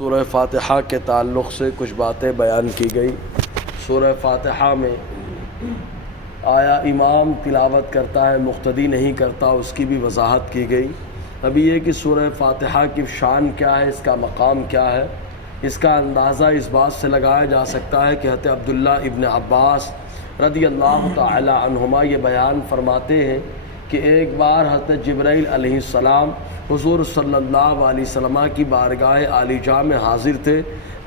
سورہ فاتحہ کے تعلق سے کچھ باتیں بیان کی گئی۔ سورہ فاتحہ میں آیا امام تلاوت کرتا ہے، مقتدی نہیں کرتا، اس کی بھی وضاحت کی گئی۔ ابھی یہ کہ سورہ فاتحہ کی شان کیا ہے، اس کا مقام کیا ہے، اس کا اندازہ اس بات سے لگایا جا سکتا ہے کہ حضرت عبداللہ ابن عباس رضی اللہ تعالی عنہما یہ بیان فرماتے ہیں کہ ایک بار حضرت جبرائیل علیہ السلام حضور صلی اللہ علیہ وسلم کی بارگاہ عالیہ میں حاضر تھے۔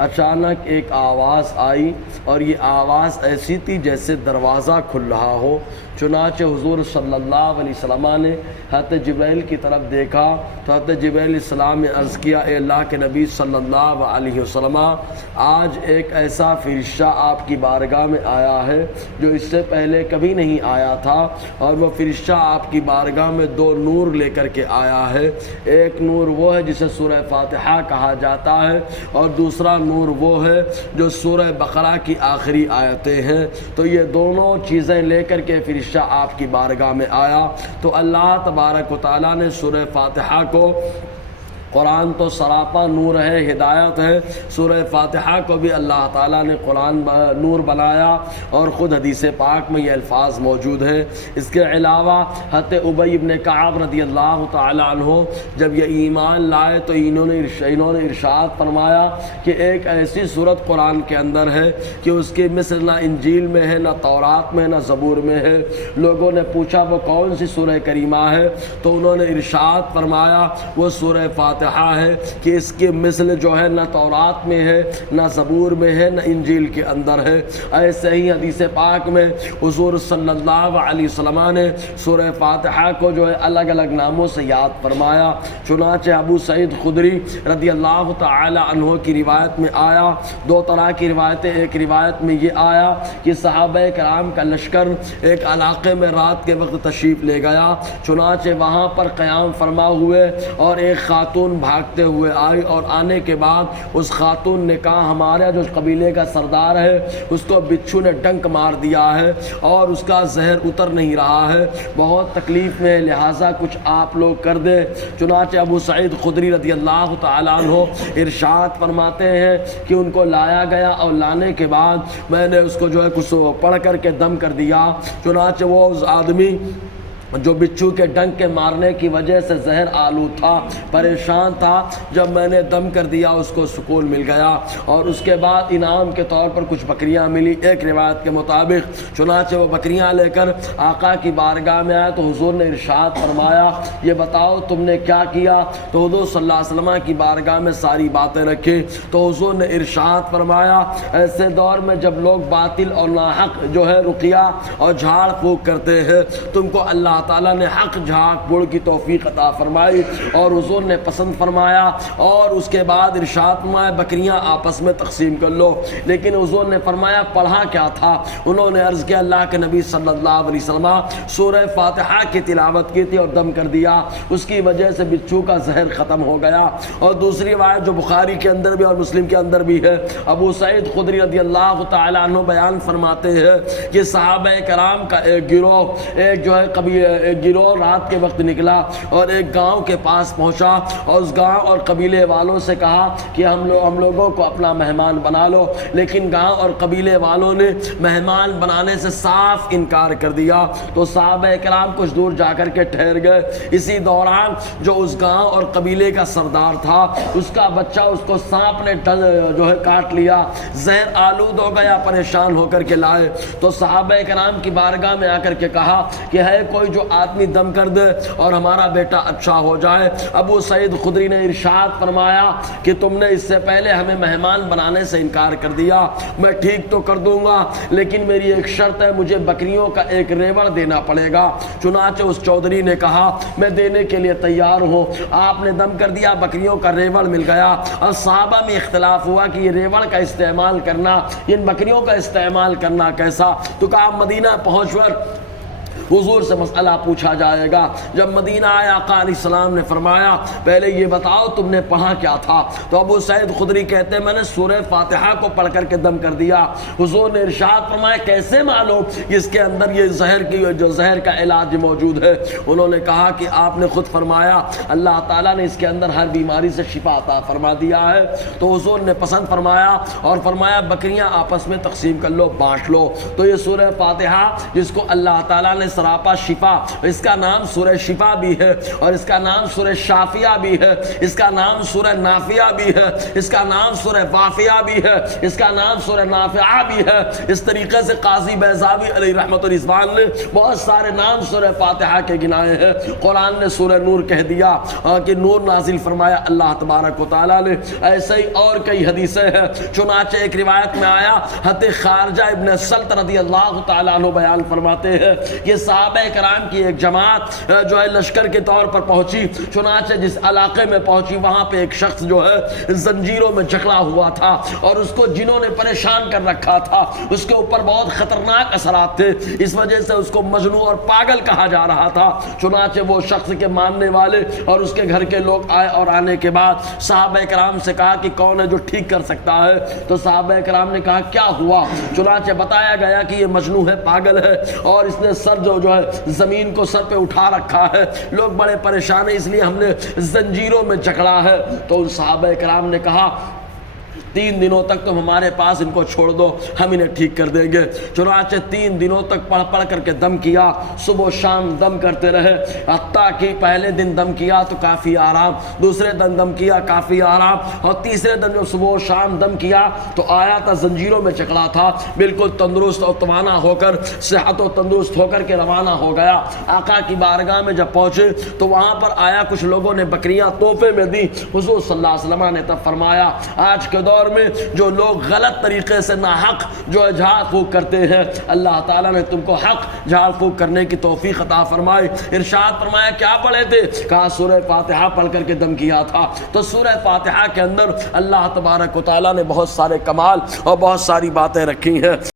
اچانک ایک آواز آئی اور یہ آواز ایسی تھی جیسے دروازہ کھل رہا ہو۔ چنانچہ حضور صلی اللہ علیہ وسلم نے حضرت جبرائیل کی طرف دیکھا تو حضرت جبرائیل علیہ السلام نے عرض کیا، اے اللہ کے نبی صلی اللہ علیہ وسلم، آج ایک ایسا فرشتہ آپ کی بارگاہ میں آیا ہے جو اس سے پہلے کبھی نہیں آیا تھا، اور وہ فرشتہ آپ کی بارگاہ میں دو نور لے کر کے آیا ہے۔ ایک نور وہ ہے جسے سورہ فاتحہ کہا جاتا ہے، اور دوسرا نور وہ ہے جو سورہ بقرہ کی آخری آیتیں ہیں۔ تو یہ دونوں چیزیں لے کر کے فرشتہ آپ کی بارگاہ میں آیا تو اللہ تبارک و تعالیٰ نے سورہ فاتحہ کو، قرآن تو سراپا نور ہے، ہدایت ہے، سورہ فاتحہ کو بھی اللہ تعالیٰ نے قرآن نور بنایا، اور خود حدیث پاک میں یہ الفاظ موجود ہیں۔ اس کے علاوہ حضرت ابی بن کعب رضی اللہ تعالیٰ عنہ جب یہ ایمان لائے تو انہوں نے ارشاد فرمایا کہ ایک ایسی صورت قرآن کے اندر ہے کہ اس کی مثل نہ انجیل میں ہے، نہ تورات میں، نہ زبور میں ہے۔ لوگوں نے پوچھا وہ کون سی سورہ کریمہ ہے، تو انہوں نے ارشاد فرمایا وہ سورہ فاتحہ ہے کہ اس کی مثل جو ہے نہ تورات میں ہے، نہ زبور میں ہے، نہ انجیل کے اندر ہے۔ ایسے ہی حدیث پاک میں حضور صلی اللہ علیہ وسلم نے سورہ فاتحہ کو جو ہے الگ الگ ناموں سے یاد فرمایا۔ چنانچہ ابو سعید خدری رضی اللہ تعالی عنہ کی روایت میں آیا، دو طرح کی روایتیں، ایک روایت میں یہ آیا کہ صحابہ کرام کا لشکر ایک علاقے میں رات کے وقت تشریف لے گیا، چنانچہ وہاں پر قیام فرما ہوئے اور ایک خاتون بھاگتے ہوئے آئی، اور آنے کے بعد اس خاتون نے کہا ہمارا جو قبیلے کا سردار ہے اس کو بچھو نے ڈنک مار دیا ہے اور اس کا زہر اتر نہیں رہا ہے، بہت تکلیف میں، لہٰذا کچھ آپ لوگ کر دیں۔ چنانچہ ابو سعید خدری رضی اللہ تعالیٰ عنہ ارشاد فرماتے ہیں کہ ان کو لایا گیا، اور لانے کے بعد میں نے اس کو جو ہے کچھ پڑھ کر کے دم کر دیا۔ چنانچہ وہ اس آدمی جو بچھو کے ڈنک کے مارنے کی وجہ سے زہر آلود تھا، پریشان تھا، جب میں نے دم کر دیا اس کو سکون مل گیا، اور اس کے بعد انعام کے طور پر کچھ بکریاں ملی ایک روایت کے مطابق۔ چنانچہ وہ بکریاں لے کر آقا کی بارگاہ میں آیا تو حضور نے ارشاد فرمایا یہ بتاؤ تم نے کیا کیا، تو حضور صلی اللہ علیہ وسلم کی بارگاہ میں ساری باتیں رکھی تو حضور نے ارشاد فرمایا ایسے دور میں جب لوگ باطل اور ناحق جو ہے رقیہ اور جھاڑ پھونک کرتے ہیں، تم کو اللہ تعالیٰ نے حق جھاڑ پھوڑ کی توفیق عطا فرمائی، اور حضور نے پسند فرمایا، اور اس کے بعد ارشاد فرمایا بکریاں آپس میں تقسیم کر لو۔ لیکن حضور نے فرمایا پڑھا کیا تھا؟ انہوں نے عرض کیا اللہ کے نبی صلی اللہ علیہ وسلم سورہ فاتحہ کی تلاوت کی تھی اور دم کر دیا، اس کی وجہ سے بچھو کا زہر ختم ہو گیا۔ اور دوسری روایت جو بخاری کے اندر بھی اور مسلم کے اندر بھی ہے، ابو سعید خدری رضی اللہ تعالیٰ عنہ بیان فرماتے ہیں کہ صحابہ کرام کا ایک گروہ رات کے وقت نکلا اور ایک گاؤں کے پاس پہنچا، اور اس گاؤں اور قبیلے والوں سے کہا کہ ہم لوگوں کو اپنا مہمان بنا لو، لیکن گاؤں اور قبیلے والوں نے مہمان بنانے سے صاف انکار کر دیا۔ تو صحابہ کرام کچھ دور جا کر کے ٹھہر گئے۔ اسی دوران جو اس گاؤں اور قبیلے کا سردار تھا اس کا بچہ اس کو سانپ نے جو ہے کاٹ لیا، زہر آلود ہو گیا، پریشان ہو کر کے لائے تو صحابہ کرام کی بارگاہ میں آ کر کے کہا کہ ہے کوئی جو آدمی دم کر دے اور ہمارا بیٹا اچھا ہو جائے۔ ابو سعید خدری نے ارشاد فرمایا کہ تم نے اس سے پہلے ہمیں مہمان بنانے سے انکار کر دیا، میں ٹھیک تو کر دوں گا لیکن میری ایک شرط ہے، مجھے بکریوں کا ایک ریوڑ دینا پڑے گا۔ چنانچہ اس چودھری نے کہا میں دینے کے لیے تیار ہوں۔ آپ نے دم کر دیا، بکریوں کا ریوڑ مل گیا، اور صحابہ میں اختلاف ہوا کہ یہ ریوڑ کا استعمال کرنا، ان بکریوں کا استعمال کرنا کیسا؟ تو کہا مدینہ پہنچ کر حضور سے مسئلہ پوچھا جائے گا۔ جب مدینہ آئے آقا علیہ السلام نے فرمایا پہلے یہ بتاؤ تم نے پڑھا کیا تھا؟ تو ابو سعید خدری کہتے ہیں میں نے سورہ فاتحہ کو پڑھ کر کے دم کر دیا۔ حضور نے ارشاد فرمایا کیسے معلوم اس کے اندر یہ زہر کا علاج موجود ہے؟ انہوں نے کہا کہ آپ نے خود فرمایا اللہ تعالیٰ نے اس کے اندر ہر بیماری سے شفا عطا فرما دیا ہے۔ تو حضور نے پسند فرمایا اور فرمایا بکریاں آپس میں تقسیم کر لو، بانٹ لو۔ تو یہ سورہ فاتحہ جس کو اللہ تعالیٰ نے سراپا شفا، اس کا نام سورہ شفا بھی ہے اور اس کا نام سورہ شافیہ بھی ہے، اس کا نام سورہ نافیہ بھی ہے، اس کا نام سورہ وافیہ بھی ہے، اس کا نام سورہ نافعہ بھی ہے۔ اس طریقے سے قاضی بیضاوی علیہ رحمت الرضوان نے بہت سارے نام سورہ فاتحہ کے گنائے ہیں۔ قرآن نے سورہ نور کہہ دیا کہ نور نازل فرمایا اللہ تبارک و تعالیٰ نے۔ ایسے ہی اور کئی حدیثیں ہیں۔ چنانچہ ایک روایت میں آیا حضرت خارجہ ابن سلط رضی اللہ تعالیٰ عنہ بیان فرماتے ہیں کہ صحابہ کرام کی ایک جماعت جو ہے لشکر کے طور پر پہنچی۔ چنانچہ جس علاقے میں پہنچی وہاں پہ ایک شخص جو ہے زنجیروں میں جکڑا ہوا تھا اور اس کو جنہوں نے پریشان کر رکھا تھا، اس کے اوپر بہت خطرناک اثرات تھے، اس وجہ سے اس کو مجنون اور پاگل کہا جا رہا تھا۔ چنانچہ وہ شخص کے ماننے والے اور اس کے گھر کے لوگ آئے اور آنے کے بعد صحابہ کرام سے کہا کہ کون ہے جو ٹھیک کر سکتا ہے؟ تو صحابہ کرام نے کہا کیا ہوا؟ چنانچہ بتایا گیا کہ یہ مجنون ہے، پاگل ہے اور اس نے سر جو ہے زمین کو سر پہ اٹھا رکھا ہے، لوگ بڑے پریشان ہیں اس لیے ہم نے زنجیروں میں جکڑا ہے۔ تو ان صحابہ کرام نے کہا 3 دنوں تک تم ہمارے پاس ان کو چھوڑ دو، ہم انہیں ٹھیک کر دیں گے۔ چنانچہ 3 دنوں تک پڑھ کر کے دم کیا، صبح و شام دم کرتے رہے، حتیٰ کہ پہلے دن دم کیا تو کافی آرام، دوسرے دن دم کیا کافی آرام، اور تیسرے دن جب صبح و شام دم کیا تو آیا تھا زنجیروں میں چکڑا تھا، بالکل تندرست اور توانا ہو کر، صحت و تندرست ہو کر کے روانہ ہو گیا۔ آقا کی بارگاہ میں جب پہنچے تو وہاں پر آیا کچھ لوگوں نے بکریاں تحفے میں دی۔ حضور صلی اللہ علیہ وسلم نے تب فرمایا آج کے دور میں جو لوگ غلط طریقے سے ناحق جو ہے جھاڑ پھونک کرتے ہیں، اللہ تعالیٰ نے تم کو حق جھاڑ پھونک کرنے کی توفیق عطا فرمائے۔ ارشاد فرمایا کیا پڑھے تھے؟ کہا سورہ فاتحہ پڑھ کر کے دم کیا تھا۔ تو سورہ فاتحہ کے اندر اللہ تبارک و تعالیٰ نے بہت سارے کمال اور بہت ساری باتیں رکھی ہیں۔